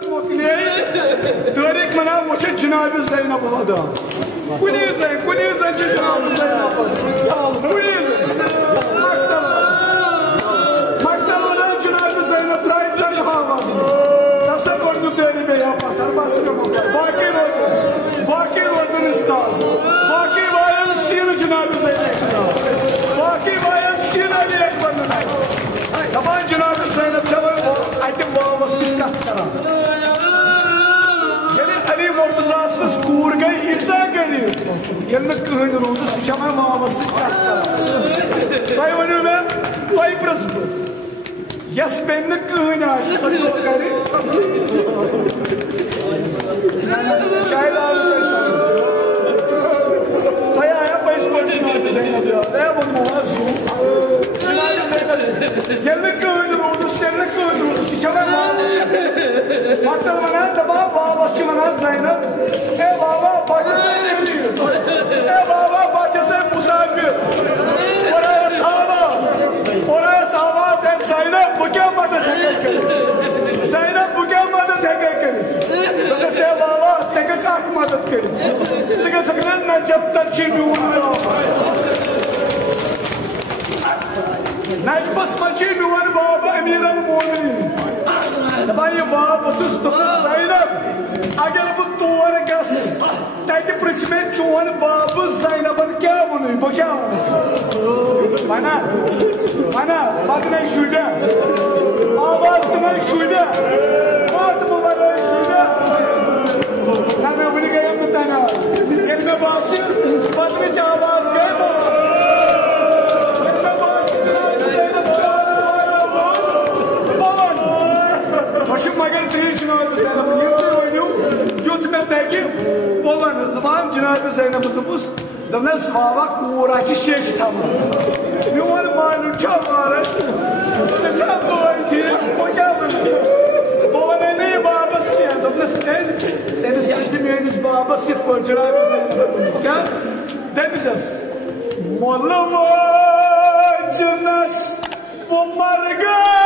तारीख मना वो जनाब ज़ैनब वदा कुनी जन जनाब ज़ैनब मकतल वदा जनाब ज़ैनब द्राय तन हवा तब से गोंदु तेरी बे या पत्थर बस में बाकी रोजन इस्ताल बाकी वायन सीन जनाब ज़ैनब बाकी वायन सीन अली अकबर ने तमाम जनाब ज़ैनब जब आते वावसी का करा कूर गई इजा गई ये कहन रूद सह मामस तह वो मे तह प्रस यस बेन कहन शायद तह आया पज पे ये कहन रूद सह मतलब वन दपा बाबस वन ज़ैनब ए बाबा बच्चे से मुसाफिर और आवाज है ज़ैनब बह क्या मदद ज़ैनब बह क्या मदद कर बाबा ज़ मदद कर न जब तक मून नजबस मज मून बाब अमीर मोमिन दपान यह बाब वोतुस ज़ैनब अगर बह तौर गस तत पृछ मे चोन बाब ज़ैनबन क्या वोन बह क्या वना पकन शुरा आवाज दिन शुरा मत वन शुरा ना मे वन गई तना ये मे बास पकन आवाज गई मगर त्री जनाब ज़ैनब वन युथ मे तक बह वन दपान जनाब ज़ैनब दोपस दपनस वावा कूर शेष थमान मोन मान मारन ठीक बह क्या वन बह वन नई बाबस क्या दपनस तेस मेस बाबस ये जनाब ज़ैनब क्या दमिस मोल जनस बह मर गई